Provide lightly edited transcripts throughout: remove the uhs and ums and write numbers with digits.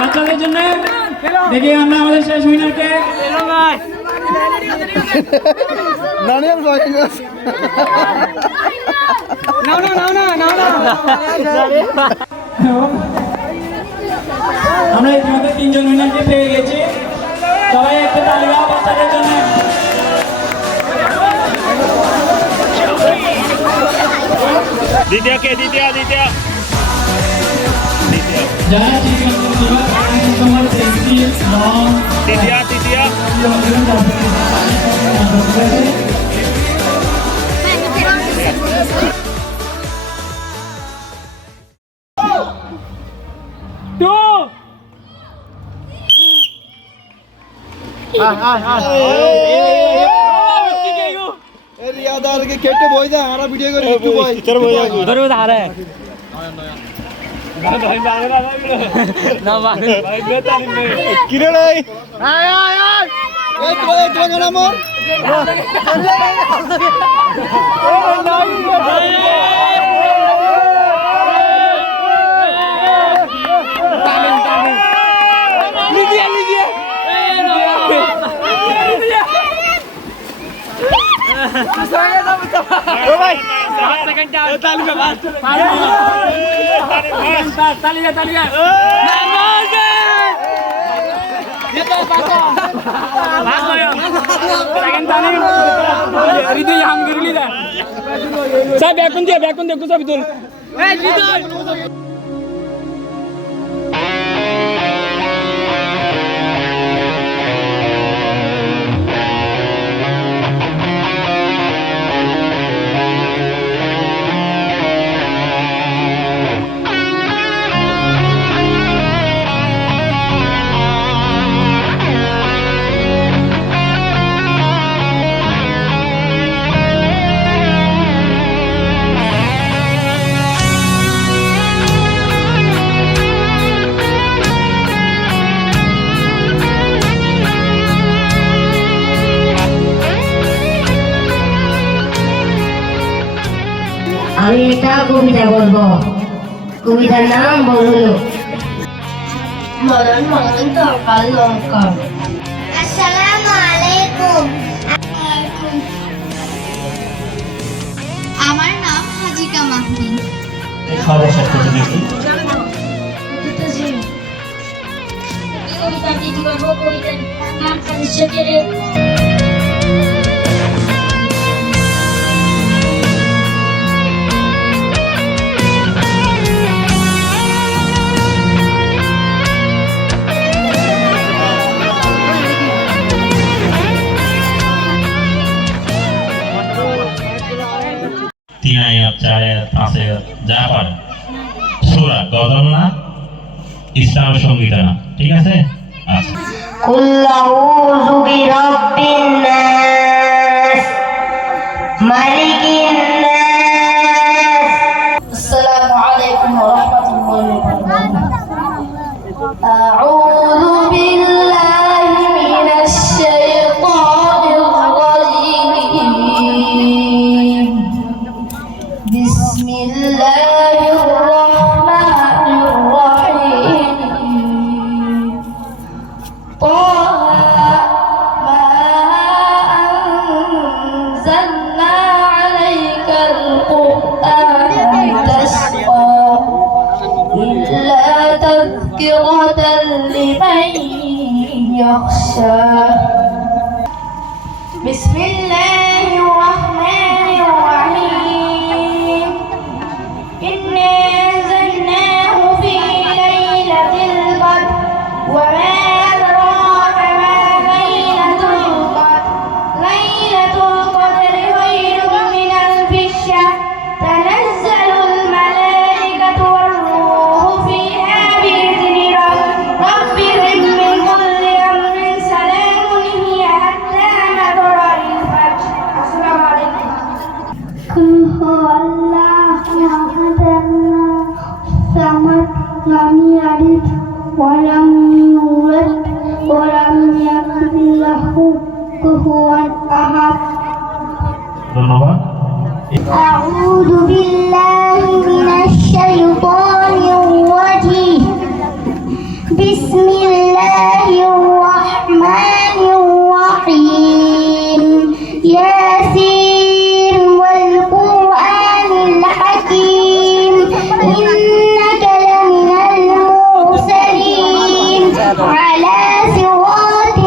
বাচ্চাদের জন্য দেখি আমরা আমাদের শেষ উইনারকে আমরা ইতিমধ্যে 3 জন উইনারকে পেয়ে গেছি। সবাই একটা তালি দাও বাচ্চাদের জন্য। দ্বিতীয় কে? দ্বিতীয় কেটে বই দা আমরা ভিডিও করি একটু বই তোর বই ধরে আরে না ভাই ভাই বেতালি মে কিরে রে আয় আয় আয় এই তো গানা মোর ব্যাকুন দিয়ে গুছাবি তোর আমি একটা কবিতা বলবো। কবিতার নাম বললো মরণ মরণ তরকার লঙ্কা। আসসালামু আলাইকুম। আমার নাম হাজিকা মাহমুদ। সর্বশেষ প্রতিযোগী কবিতা দিতে পারবো। কবিতার নাম কানিশ্বরের তিন আয়াত, 4 আয়াত, 5 আয়াত যা পারে সূরা গজল না, ইসলাম সংগীত না, ঠিক আছে? আচ্ছা কুল আউযু বিরাব্বিন নাস মালিকিন নাস। আসসালামু আলাইকুম ওয়া রাহমাতুল্লাহি ওয়া বারাকাতুহু। আউযু বিল্লাহি মিনাশ শাইতানির রাজীম। বিসমিল্লাহির রাহমানির রাহিম। بسم الله الرحمن الرحيم إنا أنزلناه في ليلة القدر وما أدراك ما ليلة القدر ليلة القدر خير من ألف شهر تنزل الملائكة والروح فيها بإذن ربهم من كل أمر سلام هي حتى مطلع الفجر. السلام عليكم. قل هو الله أحد الله الصمد لم يلد ولم يولد ولم يكن كفوا أحد ধন্যবাদ। أعوذ بالله من الشيطان الرجيم بسم الله الرحمن الرحيم ياسين والقرآن الحكيم إنك لمن المرسلين على صراط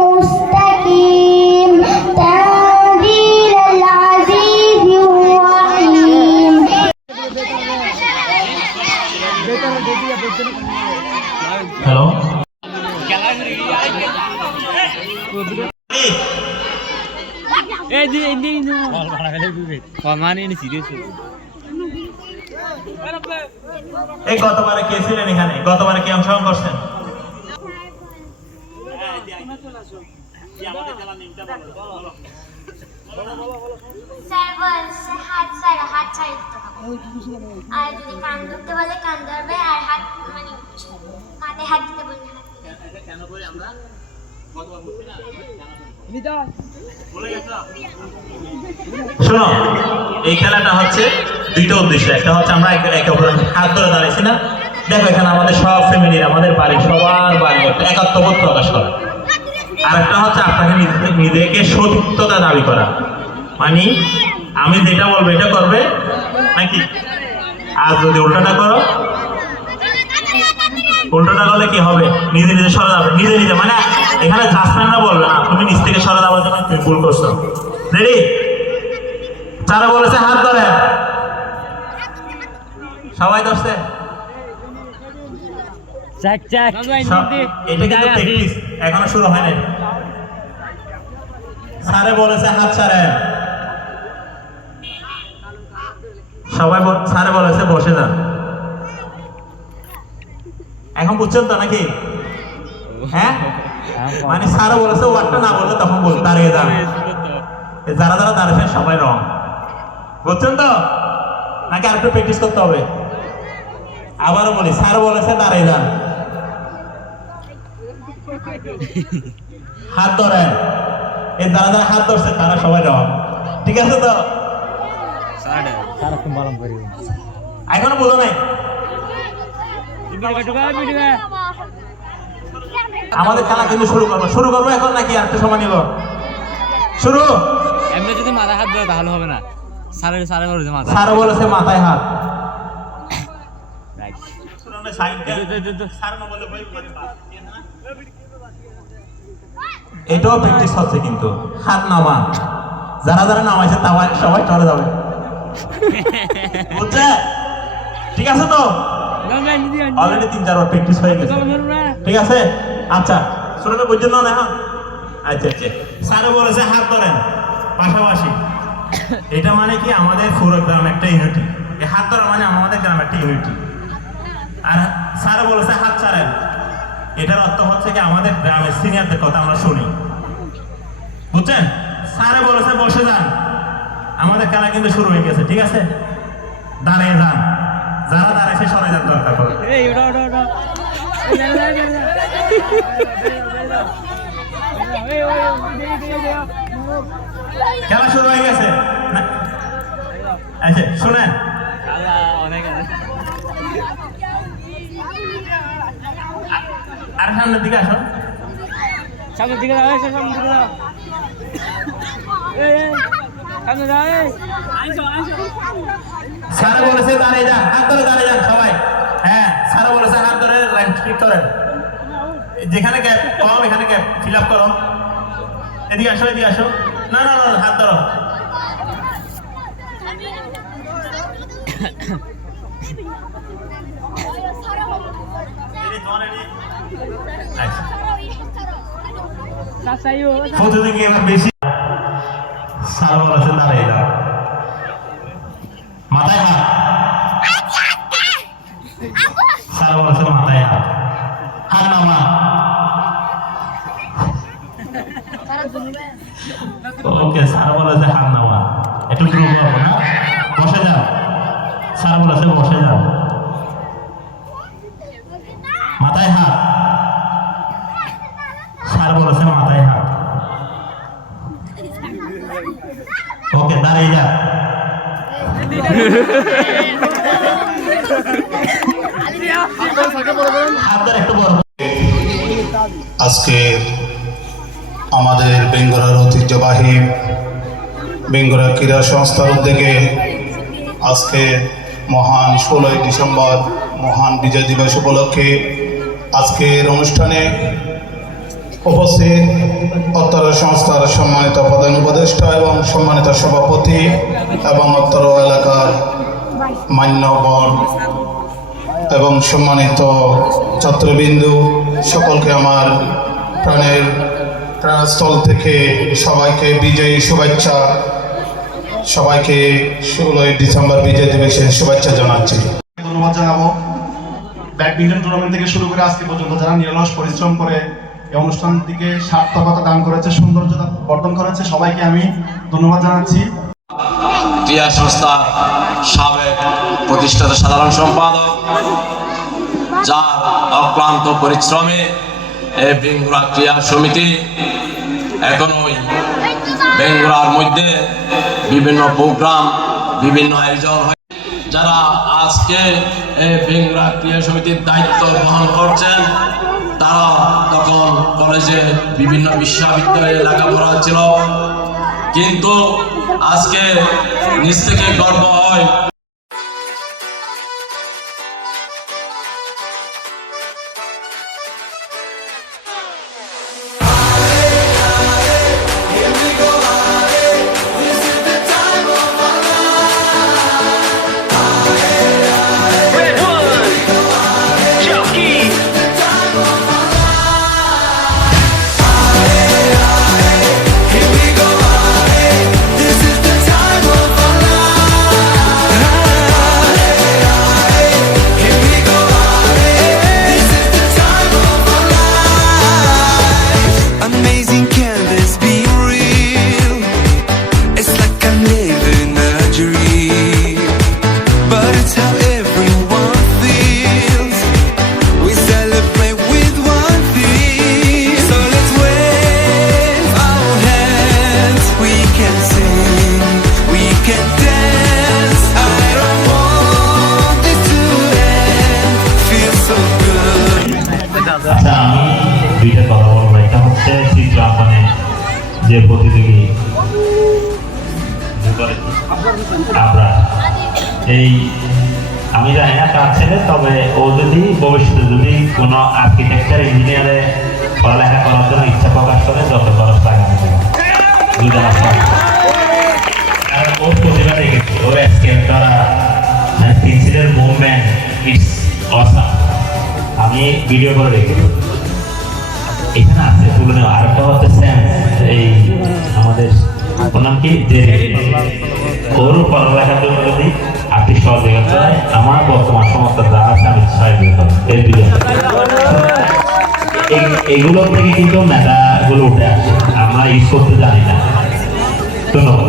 مستقيم تنزيل العزيز الرحيم হ্যালো, এই গতবারে কে ছিলেন এখানে? গতবারে কে অংশগ্রহণ করছেন? স্যার বলছে হাত ছাড়ি দিতে হবে আর যদি কান ধরতে বলে কান ধরবে আর হাত মানে মাথায় হাত দিতে বললে হাত শোনো, এই খেলাটা হচ্ছে দুইটা উদ্দেশ্য। একটা হচ্ছে আমরা একে অপরের হাত ধরে দাঁড়িয়েছি না, দেখো এখানে আমাদের সব ফ্যামিলির, আমাদের বাড়ির সবার বাড়ি একটা একাত্মবোধ প্রকাশ করা। আর একটা হচ্ছে আপনাকে নিজেকে সত্যতা দাবি করা, মানে আমি যেটা বলবো এটা করবে নাকি, আর যদি উল্টাটা করো, উল্টোটা করলে কি হবে? নিজে নিজে সরে যাবে, নিজে নিজে, মানে এখানে জাজমেন্টটা বলবে না, তুমি নিজ থেকে সরে যাওয়ার জন্য তুমি ভুল করছো। রেডি? যারা বলেছে হাত ধরে, সবাই ধরছে? এটা কিন্তু প্র্যাকটিস, এখনো শুরু হয় নাই। স্যারে বলেছে হাত ছাড়েন, সবাই স্যারে বলেছে বসে যান। এখন বুঝছেন তো নাকি? হ্যাঁ, মানে স্যারও বলেছে ওয়ার্ডটা না বললে তখন বল দাঁড়িয়ে যান। যারা যারা দাঁড়িয়েছেন সবাই রং, বুঝছেন তো নাকি? আর একটু প্র্যাকটিস করতে হবে। আবারও বলি, স্যার বলেছে দাঁড়িয়ে যান, হাত ধরেন। এই যারা যারা হাত ধরছে তারা সবাই রং, ঠিক আছে তো? এখনো বোঝো নাই? আমাদের খেলা কিন্তু শুরু করবো এখন নাকি আর একটু সময় নিব? শুরু। এমনি যদি মাথায় হাত দেয় তাহলে হবে না। স্যারে বলেছে মাথায়, স্যার বলেছে মাথায় হাত। এটাও প্র্যাকটিস হচ্ছে কিন্তু। হাত নামা, যারা যারা নামাইছে সবাই চলে যাবে, বুঝছে? ঠিক আছে তো? অলরেডি 3-4 বার প্র্যাকটিস হয়ে গেছে, ঠিক আছে? আচ্ছা, শুনে বুঝছেন না এখন? আচ্ছা আচ্ছা, স্যারে বলেছে হাত ধরেন পাশাপাশি। এটা মানে কি, আমাদের পুরো গ্রাম একটা ইউনিটি। এই হাত ধরা মানে আমাদের গ্রাম একটা ইউনিটি। আর স্যারে বলেছে হাত ছাড়েন, এটার অর্থ হচ্ছে কি আমাদের গ্রামের সিনিয়রদের কথা আমরা শুনি, বুঝছেন? স্যারে বলেছে বসে যান, আমাদের খেলা কিন্তু শুরু হয়ে গেছে, ঠিক আছে? দাঁড়িয়ে যান, যারা দাঁড়াইছে সরে যান দরকার পড়ে। খেলা শুরু হয়ে গেছে। আচ্ছা শুনেন, আর সামনের দিকে আসো, সামনের দিকে যাও, সামনের দিকে যাও, সামনে যাও। স্যার বলেছে দাঁড়িয়ে যান, হাত ধরে দাঁড়িয়ে যান সবাই। হ্যাঁ, স্যার বলেছে হাত ধরে লাইন ঠিক করেন, যেখানে গ্যাপ কম এখানে গ্যাপ ফিল আপ করো। এদিকে আসো, এদিকে আসো। না না না, হাত ধরো। প্রতিদিন এবার বেশি। স্যার বলেছে দাঁড়িয়ে যাও, মাথায় হাত। স্যার বলেছে মাথায় হাত, হাত নামা। ওকে, স্যার বলেছে হাত নামা, একটু গ্রুপ করবো না, বসে যাও। স্যার বলেছে বসে যাও, মাথায় হাত। স্যার বলেছে মাথায় হাত। হাত ধরে একটু বড় আজকে আমাদের বেঙ্গরার ঐতিহ্যবাহী বেঙ্গরা ক্রীড়া সংস্থার উদ্যোগে আজকে মহান 16ই ডিসেম্বর মহান বিজয় দিবস উপলক্ষে আজকের অনুষ্ঠানে উপস্থিত অত্তর সংস্থার সম্মানিত প্রধান উপদেষ্টা এবং সম্মানিত সভাপতি এবং অত্তর এলাকার মান্যবর এবং সম্মানিত ছাত্রবিন্দু সকলকে আমার প্রাণের প্রাণস্থল থেকে সবাইকে বিজয়ী শুভেচ্ছা, সবাইকে 16ই ডিসেম্বর বিজয় দিবসের শুভেচ্ছা জানাচ্ছি। ধন্যবাদ জানাবো ব্যাডমিন্টন টুর্নামেন্ট থেকে শুরু করে আজকে পর্যন্ত যারা নিরলস পরিশ্রম করে এই অনুষ্ঠানটিকে সার্থকতা দান করেছে, সৌন্দর্যতা বর্ধন করেছে, সবাইকে আমি ধন্যবাদ জানাচ্ছি। ক্রীড়া সংস্থা সাবেক প্রতিষ্ঠাতা সাধারণ সম্পাদক, যার অক্লান্ত পরিশ্রমে এই বেঙ্গুরা ক্রীড়া সমিতি এখনোই বেঙ্গুরার মধ্যে বিভিন্ন প্রোগ্রাম, বিভিন্ন আয়োজন হয়। যারা আজকে এই বেঙ্গুরা ক্রীড়া সমিতির দায়িত্ব বহন করছেন, তারা তখন কলেজে বিভিন্ন বিশ্ববিদ্যালয়ে লেখাপড়া ছিল, কিন্তু আজকে নিজ থেকে গর্ব হয় দুইটা কথা বলবো। একটা হচ্ছে চিত্রাঙ্কনে যে প্রতিযোগী আমরা এই আমি জানি না কার ছেলে, তবে ও যদি ভবিষ্যতে যদি কোনো আর্কিটেকচার ইঞ্জিনিয়ারে পড়ালেখা করার জন্য ইচ্ছা প্রকাশ করে, যত খরচ লাগে আর ওর প্রতিভা দেখেছি, ওর স্কেল করা পেন্সিলের মুভমেন্ট ইটস অসাম। আমি ভিডিও করে রেখেছি, এখানে আছে তুলে নেওয়া। আরেকটা হচ্ছে এই আমাদের ওর নাম কি, যে ওর পড়ালেখার জন্য যদি আর্থিক সহযোগিতা হয়, আমার বর্তমান সমস্ত যা আছে আমি সহযোগিতা এই দুজন এগুলো থেকে কিন্তু মেধাগুলো উঠে আসে, আমরা ইউজ করতে জানি না। ধন্যবাদ।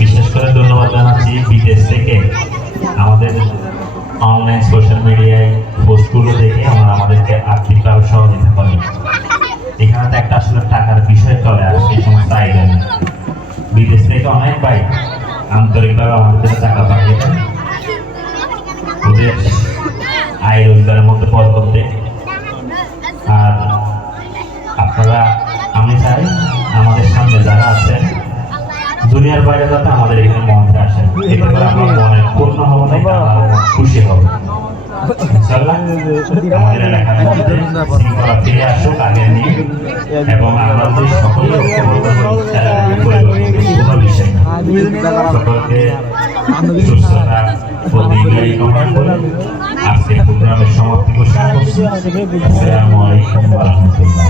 বিশেষ করে ধন্যবাদ জানাচ্ছি বিদেশ থেকে আমাদের অনলাইন সোশ্যাল মিডিয়ায় পোস্টগুলো দেখে আমাদেরকে আর্থিকভাবে সহযোগিতা করেন। এখানে তো একটা আসলে টাকার বিষয় চলে আর সেই সমস্ত আয়োজনে বিদেশ থেকে অনেক ভাই আন্তরিকভাবে আমাদের জন্য টাকা পাঠিয়ে দেন, ওদের আয় রোজগারের মধ্যে বরকত দেয়। আর আপনারা, আমি চাই আমাদের সামনে যারা আছেন দুনিয়ার বাইরে যাতে আমাদের এখানে মঞ্চে আসেন, এতে করে আমরা মনে পূর্ণ হবো না, খুশি হবো। আমাদের এলাকার মধ্যে শৃঙ্খলা ফিরে আসুক আগে নিয়ে, এবং আমরা যদি সকলে সকলকে সুস্থতা ও দীর্ঘায়ু কামনা করে আজকে প্রোগ্রামের সমাপ্তি ঘোষণা করছি। আসসালামু আলাইকুম ওয়া রাহমাতুল্লাহ।